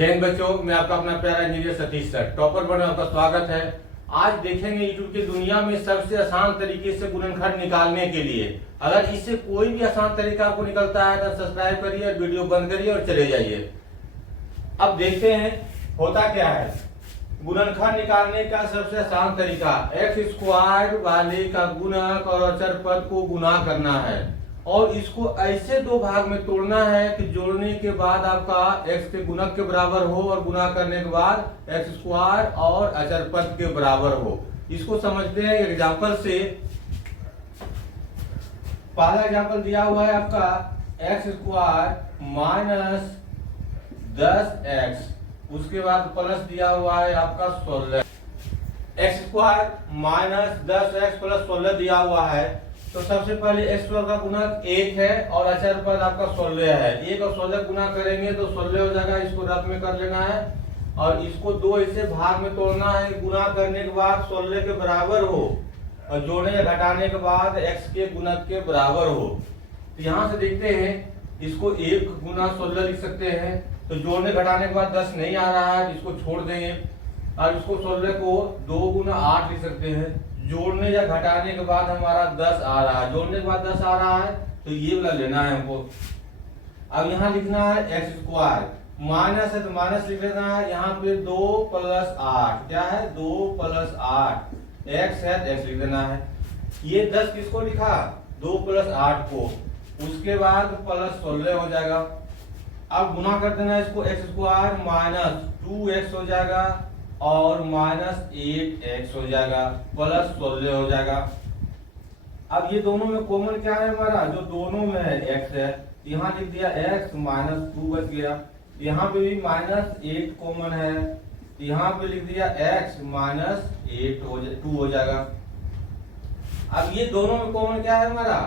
जय हिंद बच्चों, मैं आपका अपना प्यारा इंजीनियर सतीश सर टॉपर बने आपका स्वागत है। आज देखेंगे यूट्यूब की दुनिया में सबसे आसान तरीके से गुणनखंड निकालने के लिए। अगर इससे कोई भी आसान तरीका आपको निकलता है तो सब्सक्राइब करिए और वीडियो बंद करिए और चले जाइए। अब देखते हैं होता क्या है। गुणनखंड निकालने का सबसे आसान तरीका एक्स स्क्वायर वाले का गुणक और अचर पद को गुणा करना है और इसको ऐसे दो भाग में तोड़ना है कि जोड़ने के बाद आपका x के गुणक के बराबर हो और गुणा करने के बाद एक्स स्क्वायर और अचर पद के बराबर हो। इसको समझते हैं एग्जांपल से। पहला एग्जांपल दिया हुआ है आपका एक्स स्क्वायर माइनस 10x, उसके बाद प्लस दिया हुआ है आपका 16। X square minus 10x plus 16 दिया हुआ है तो सबसे पहले एक्स स्क्वायर का गुणक 1 है और अचर पद आपका 16 है। 1 और 16 गुना करेंगे तो 16 हो जाएगा। इसको रफ में कर लेना है और इसको दो ऐसे भाग में तोड़ना है। गुना करने के बाद 16 के बराबर हो और जोड़ने या घटाने के बाद x के गुणक के बराबर हो। तो यहाँ से देखते हैं इसको 1 गुना 16 लिख सकते हैं। तो जोड़ने घटाने के बाद 10 नहीं आ रहा है, इसको छोड़ देंगे और इसको 16 को 2 गुना 8 लिख सकते हैं। जोड़ने या घटाने के बाद हमारा 10 आ रहा है, जोड़ने के बाद 10 आ रहा है तो ये वाला लेना है हमको। अब यहाँ लिखना है एक्स स्क्वायर, माइनस है तो माइनस लिख लेना है। यहाँ पे 2 प्लस 8 क्या है, 2 प्लस 8 एक्स है तो एक्स लिख देना है। ये 10 किसको लिखा, 2 प्लस 8 को, उसके बाद प्लस 16 हो जाएगा। अब गुना कर देना है इसको, एक्स स्क्वायर माइनस 2x हो जाएगा और माइनस 8x हो जाएगा, प्लस 16 हो जाएगा। अब ये दोनों में कॉमन क्या है हमारा, जो दोनों में है x है, यहाँ लिख दिया x माइनस 2 बच गया। यहाँ पे भी माइनस 8 कॉमन है, यहाँ पे लिख दिया x माइनस 2 हो जाएगा। अब ये दोनों में कॉमन क्या है हमारा,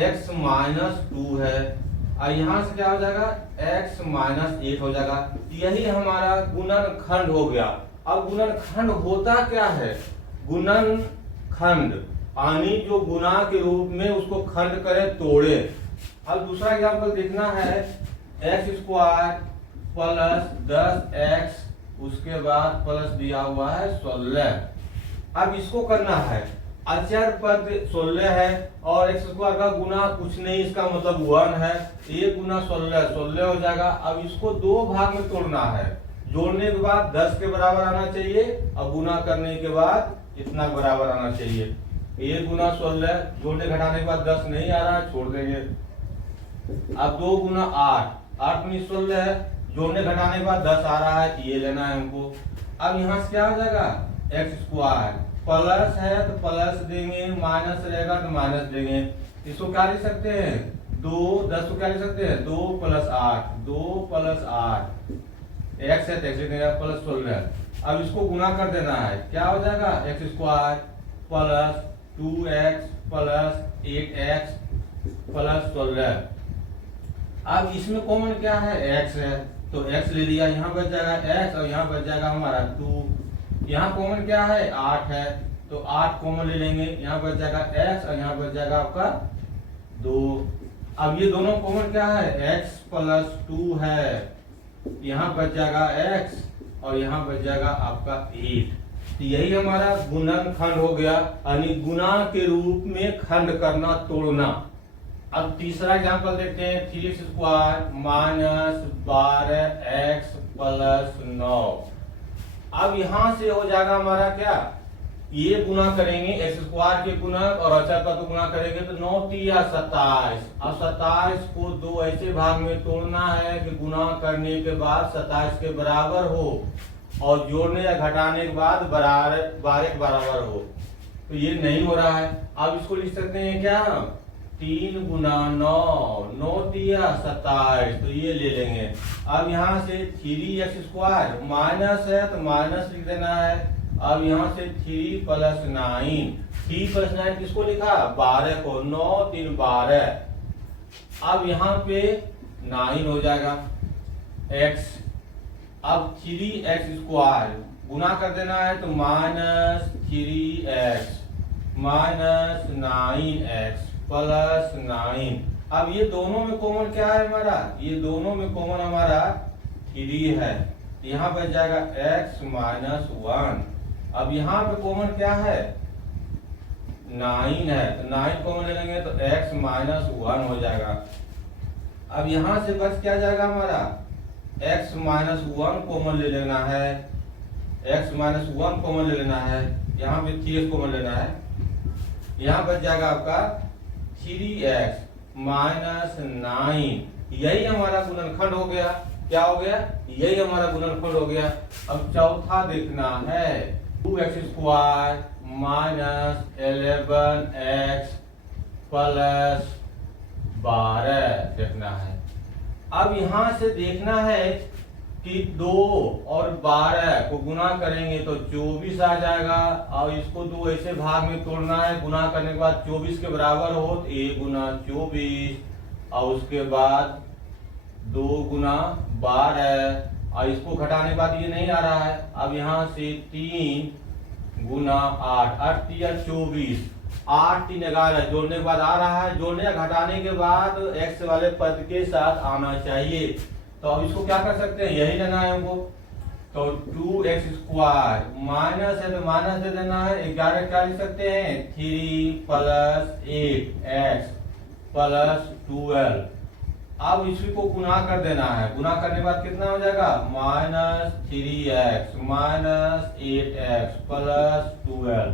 x माइनस 2 है और यहाँ से क्या हो जाएगा, x माइनस 8 हो जाएगा। यही हमारा गुणनखंड हो गया। अब गुणनखंड होता क्या है, गुणनखंड यानी जो गुणा के रूप में उसको खंड करें, तोड़े। अब दूसरा एग्जांपल देखना है एक्स स्क्वायर प्लस 10x, उसके बाद प्लस दिया हुआ है 16। अब इसको करना है, अचर पद 16 है और एक्स स्क्वायर का गुना कुछ नहीं, इसका मतलब 1 है। 1 गुना 16 हो जाएगा। अब इसको दो भाग में तोड़ना है, जोड़ने के बाद 10 के बराबर आना चाहिए और गुना करने के बाद इतना बराबर आना चाहिए। 1 गुना 16, जोड़ने घटाने के बाद 10 नहीं आ रहा है, छोड़ देंगे। अब 2 गुना 8 गुनी 16 है, जोड़ने घटाने के बाद 10 आ रहा है, ये लेना है हमको। अब यहाँ से क्या हो जाएगा, एक्स स्क्वायर प्लस है तो प्लस देंगे, माइनस रहेगा तो माइनस देंगे। इसको क्या लिख सकते हैं, 2 10 को क्या लिख सकते हैं, 2 प्लस 8 2 प्लस 8 एक्स है तो एक्स लिखेंगे प्लस 16। अब इसको गुना कर देना है, क्या हो जाएगा, x square plus 2x plus 8x plus 16। अब इसमें कॉमन क्या है, x है तो x ले लिया, यहाँ बच जाएगा x और यहाँ बच जाएगा हमारा 2। यहाँ कॉमन क्या है, 8 है तो 8 कॉमन ले लेंगे, यहाँ बच जाएगा x और यहाँ बच जाएगा आपका 2। अब ये दोनों कॉमन क्या है, x प्लस 2 है, यहाँ बच जाएगा x और यहाँ बच जाएगा आपका 8। तो यही हमारा गुणनखंड हो गया, यानी गुणा के रूप में खंड करना, तोड़ना। अब तीसरा एग्जांपल देखते हैं, 3x square minus 12x plus 9। अब यहां से हो जाएगा हमारा क्या, ये गुना करेंगे एक्स स्क्वायर के गुणक और अचर पद को गुना करेंगे तो 9 3 27। अब 27 को दो ऐसे भाग में तोड़ना है कि गुना करने के बाद 27 के बराबर हो और जोड़ने या घटाने के बाद 12 के बराबर हो। तो ये नहीं हो रहा है। अब इसको लिख सकते हैं क्या, 3 गुना 9 9 3 27, तो ये ले लेंगे। अब यहाँ से 3x स्क्वायर माइनस है तो माइनस लिख देना है। अब यहाँ से 3 प्लस 9, 3 प्लस 9 किसको लिखा, 12 को, 9 3 12। अब यहाँ पे 9 हो जाएगा x। अब 3x स्क्वायर गुना कर देना है तो minus 3x minus 9x plus 9। अब ये दोनों में कॉमन क्या है हमारा, ये दोनों में कॉमन हमारा 3 है, यहाँ बच जाएगा x माइनस 1। अब यहाँ पे कॉमन क्या है, 9 है, तो 9 कॉमन ले लेंगे तो x माइनस 1 हो जाएगा। अब यहाँ से बच क्या जाएगा हमारा, x माइनस 1 कॉमन ले लेना है, x माइनस 1 कॉमन ले लेना है, यहाँ पे 3x कॉमन लेना है, यहाँ बच जाएगा आपका 3x माइनस 9। यही हमारा गुणनखंड हो गया। क्या हो गया, यही हमारा गुणनखंड हो गया। अब चौथा देखना है, 2x square minus 11x plus 12 देखना है। अब यहां से देखना है कि 2 और 12 को गुना करेंगे तो 24 आ जाएगा, और इसको 2 ऐसे भाग में तोड़ना है, गुना करने के बाद 24 के बराबर हो तो a गुना 24, और उसके बाद 2 गुना 12, और इसको घटाने के बाद ये नहीं आ रहा है। अब यहाँ से 3 गुना 8, 8 3 24, 8 3 11, जोड़ने के बाद आ रहा है, जोड़ने या घटाने के बाद x वाले पद के साथ आना चाहिए। तो अब इसको क्या कर सकते हैं, यही लेना है हमको। तो 2x स्क्वायर माइनस है तो माइनस दे देना है, 11 क्या लिख सकते हैं, 3 प्लस 8x प्लस 12। अब इसी को गुना कर देना है, गुना करने के बाद कितना हो जाएगा, minus 3x minus 8x plus 12।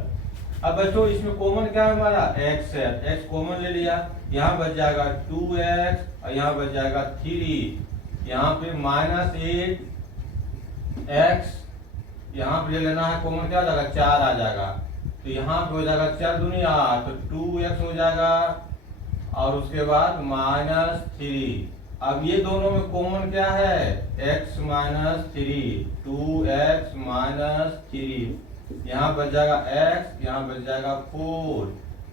अब बच्चों इसमें कॉमन क्या है हमारा, x है, x कॉमन ले लिया, यहाँ बच जाएगा 2x और यहाँ बच जाएगा 3, यहाँ पे माइनस 8x, यहाँ पे ले लेना है कॉमन, क्या हो जाएगा 4 आ जाएगा, तो यहाँ पे हो जाएगा 4 दूनी 8, तो 2x हो जाएगा, और उसके बाद माइनस 3। अब ये दोनों में कॉमन क्या है, x माइनस 3, 2x माइनस 3, यहाँ बच जाएगा x, यहाँ बच जाएगा 4।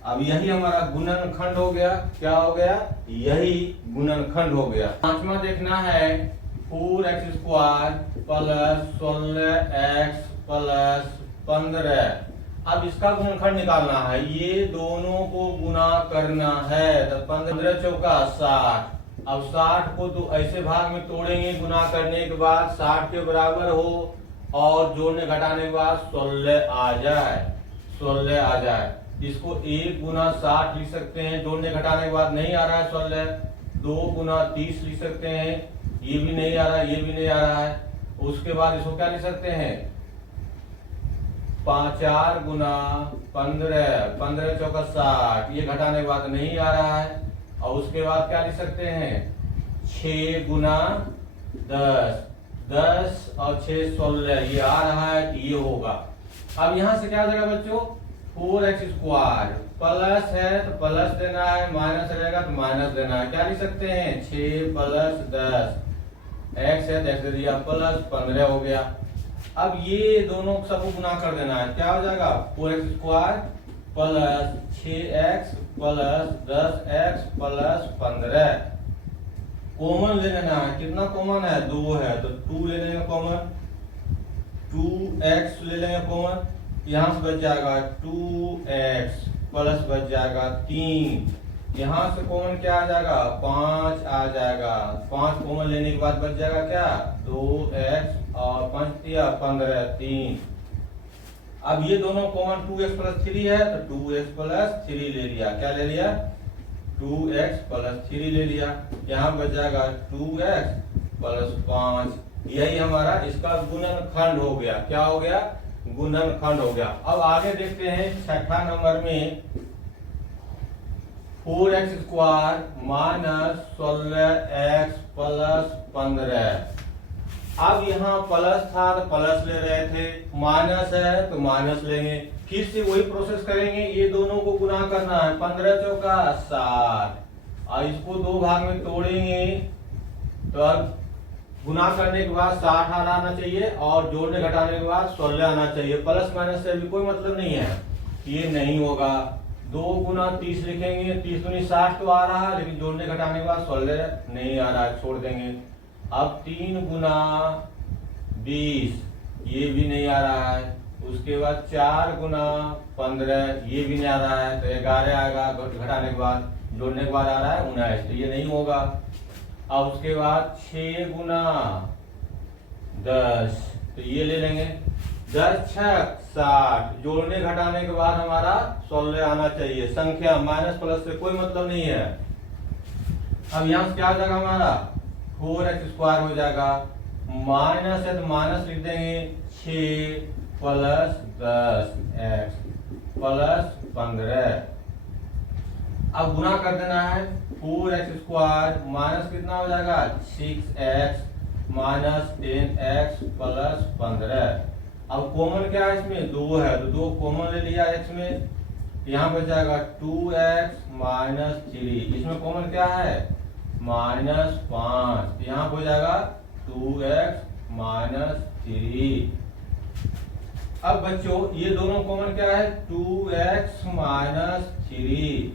अब यही हमारा गुणनखंड हो गया। क्या हो गया, यही गुणनखंड हो गया। पांचवा देखना है, 4x square plus 16x plus 15। अब इसका गुणनखंड निकालना है, ये दोनों को गुना करना है, तो 15 चौका 60। अब 60 को तो ऐसे भाग में तोड़ेंगे, गुना करने के बाद 60 के बराबर हो, और जोड़ने घटाने के बाद 16 आ जाए, 16 आ जाए। इसको 1 गुना 60 लिख सकते हैं, जोड़ने घटाने के बाद नहीं आ रहा है 16, 2 गुना 30 लिख सकते हैं, ये भी नहीं आ रहा है, ये भी नहीं आ रहा है। उसके बाद इसको क्या लिख सकते हैं, 4 गुना 15, 15 चौका 60, ये घटाने के बाद नहीं आ रहा है। और उसके बाद क्या लिख सकते हैं, 6 गुना 10, 10 और 6 16, ये आ रहा है कि ये होगा। अब यहाँ से क्या हो जाएगा बच्चों, 4x स्क्वायर प्लस है तो प्लस देना है, माइनस रहेगा तो माइनस देना है। क्या लिख सकते हैं, 6 प्लस 10, x है तो x दे दिया, प्लस 15 हो गया। अब ये दोनों सबको गुना कर देना है, क्या हो जाएगा, 4x square plus 6x plus 10x plus 15। Common ले लेना है, कितना कॉमन है, 2 है तो 2 ले लेंगे कॉमन, 2x ले लेंगे कॉमन, यहाँ से बच जाएगा 2x प्लस बच जाएगा 3, यहाँ से कॉमन क्या आ जाएगा, 5 आ जाएगा, 5 कॉमन लेने के बाद बच जाएगा क्या, 2x और 5 दिया 15, 3। अब ये दोनों कॉमन 2x प्लस 3 है तो 2x प्लस 3 ले लिया, क्या ले लिया, 2x प्लस 3 ले लिया, यहाँ बच जाएगा 2x प्लस 5। यही हमारा इसका गुणनखंड हो गया। क्या हो गया, गुणनखंड हो गया। अब आगे देखते हैं छठा नंबर में, 4x square minus 16x plus 15। अब यहाँ प्लस था तो प्लस ले रहे थे, माइनस है तो माइनस लेंगे, फिर से वही प्रोसेस करेंगे, ये दोनों को गुना करना है, 15 चौका 60, और इसको 2 भाग में तोड़ेंगे तो अब गुना करने के बाद 60 आना चाहिए, और जोड़ने घटाने के बाद 16 आना चाहिए। प्लस माइनस से भी कोई मतलब नहीं है, ये नहीं होगा। 2 गुना 30 लिखेंगे, 30 दूनी 60 तो आ रहा है, लेकिन जोड़ने घटाने के बाद 16 नहीं आ रहा है, छोड़ देंगे। अब 3 गुना 20, ये भी नहीं आ रहा है। उसके बाद 4 गुना 15, ये भी नहीं आ रहा है, तो 11 आएगा घटाने के बाद, जोड़ने के बाद आ रहा है 19, तो ये नहीं होगा। अब उसके बाद 6 गुना 10, तो ये ले लेंगे 10 छक 60, जोड़ने घटाने के बाद हमारा 16 आना चाहिए। संख्या माइनस प्लस से कोई मतलब नहीं है। अब यहाँ से क्या हो जाएगा हमारा 4x² हो जाएगा, माइनस है तो माइनस लिख देंगे 6 प्लस 10x प्लस 15। अब गुना कर देना है 4x² माइनस कितना हो जाएगा 6x माइनस 10x प्लस 15। अब कॉमन क्या है इसमें 2 है तो 2 कॉमन ले लिया x में, यहाँ बच जाएगा 2x माइनस 3, इसमें कॉमन क्या है -5, यहाँ हो जाएगा 2x माइनस 3। अब बच्चों ये दोनों कॉमन क्या है 2x माइनस 3,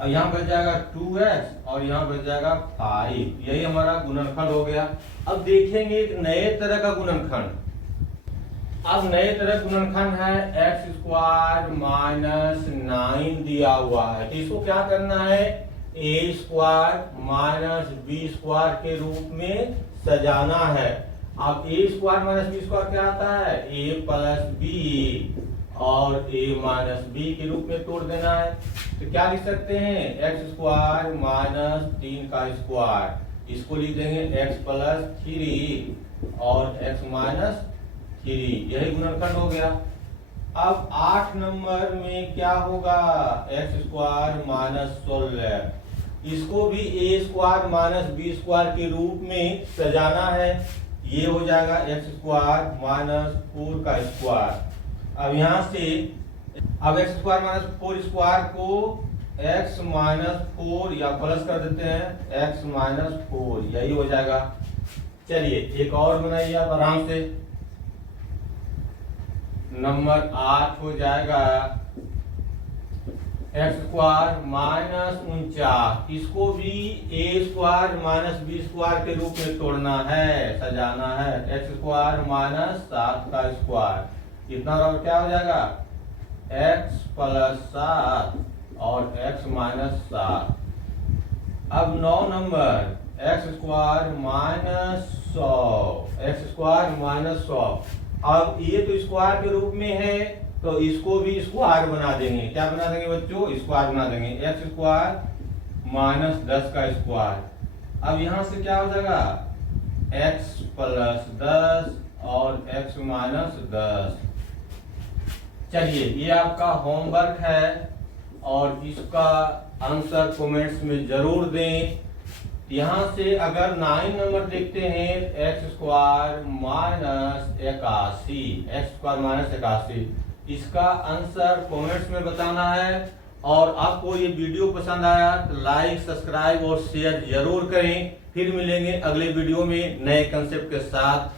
और यहाँ बच जाएगा 2x और यहाँ बच जाएगा 5। यही हमारा गुणनखंड हो गया। अब देखेंगे एक नए तरह का गुणनखंड। अब नए तरह गुणनखंड है x² माइनस 9 दिया हुआ है, तो इसको क्या करना है a² माइनस b² के रूप में सजाना है। अब a² माइनस b² क्या आता है a प्लस b और a माइनस b के रूप में तोड़ देना है। तो क्या लिख सकते हैं x² माइनस 3 का स्क्वायर, इसको लिख देंगे x प्लस 3 और x माइनस 3। यही गुणनखंड हो गया। अब 8 नंबर में क्या होगा x² माइनस 16, इसको भी a² माइनस b² के रूप में सजाना है। ये हो जाएगा x² माइनस 4 का स्क्वायर। अब यहाँ से अब x² माइनस 4² को x माइनस 4 या प्लस कर देते हैं x माइनस 4, यही हो जाएगा। चलिए एक और बनाइए आप आराम से। नंबर 8 हो जाएगा x² माइनस 49, इसको भी a² माइनस b² के रूप में तोड़ना है, सजाना है। x² माइनस 7 का स्क्वायर, इतना और क्या हो जाएगा x प्लस 7 और x माइनस 7। अब 9 number x² minus 100, x² minus 100। अब ये तो स्क्वायर के रूप में है तो इसको भी स्क्वायर बना देंगे। क्या बना देंगे बच्चों स्क्वायर बना देंगे, x² माइनस 10 का स्क्वायर। अब यहां से क्या हो जाएगा x प्लस 10 और x माइनस 10। चलिए ये आपका होमवर्क है और इसका आंसर कमेंट्स में जरूर दें। यहाँ से अगर 9 नंबर देखते हैं x² माइनस 81, x² माइनस 81, इसका आंसर कमेंट्स में बताना है। और आपको ये वीडियो पसंद आया तो लाइक सब्सक्राइब और शेयर जरूर करें। फिर मिलेंगे अगले वीडियो में नए कंसेप्ट के साथ।